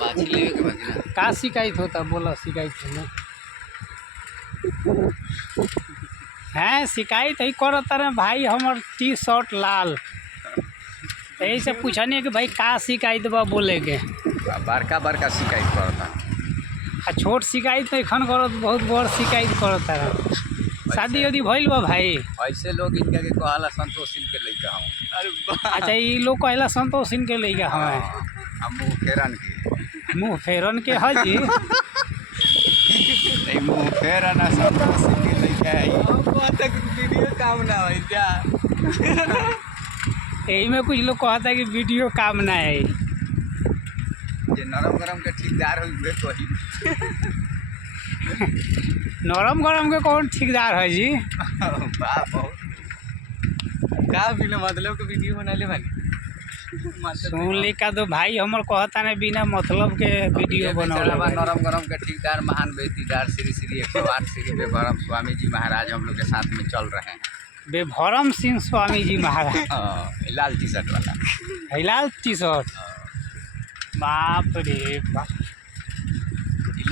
बाजी लेवे के बाद ना का शिकायत होता बोला शिकायत है शिकायत ही करता रहे भाई हमर टी शर्ट लाल यही से पूछने कि भाई का शिकायत बा बोले के बड़का बड़का शिकायत करता आ छोट शिकायत नहीं खन करत बहुत बड़ शिकायत करता रहे शादी उदी भइल बा भाई ऐसे लोग इनका के कहला संतोष सिंह के लइका हम अरे अच्छा ये लोग कहला संतोष सिंह के लइका हमें हम मुँह फेरन के मुँह फेरन के हजी नहीं मुँह फेरन संतोष सिंह के लइका है तक वीडियो काम ना हो क्या यही में कुछ लोग कहता कि वीडियो काम ना है जे नरम गरम के ठेकेदार हुए कही नरम गरम के कौन ठेकेदार है जी बाप का बिना मतलब के वीडियो बना ले भाई सुन ली का तो भाई हमर कहता ने बिना मतलब के वीडियो बनावला नरम गरम के ठेकेदार महान बेटीदार श्री श्री 108 श्री बेभरम स्वामी जी महाराज हम लोग के साथ में चल रहे हैं बेभरम सिंह स्वामी जी महाराज लाल टी शर्ट वाला लाल टी शर्ट बाप रे बाप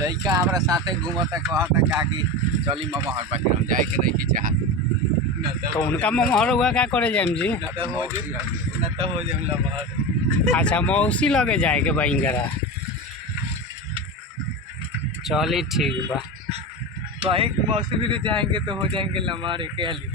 लड़का हमारा साथे घूमता कहता का कि चली ममहर बाकी हम जाए के नहीं की चाहत तो उनका ममहर हुआ क्या करे जाम जी ना तो हो जाए लमहर अच्छा मौसी लगे जाए के भाई इंगरा चलिए ठीक बा कहीं मौसी भी जाएंगे तो हो जाएंगे लमहर के लिए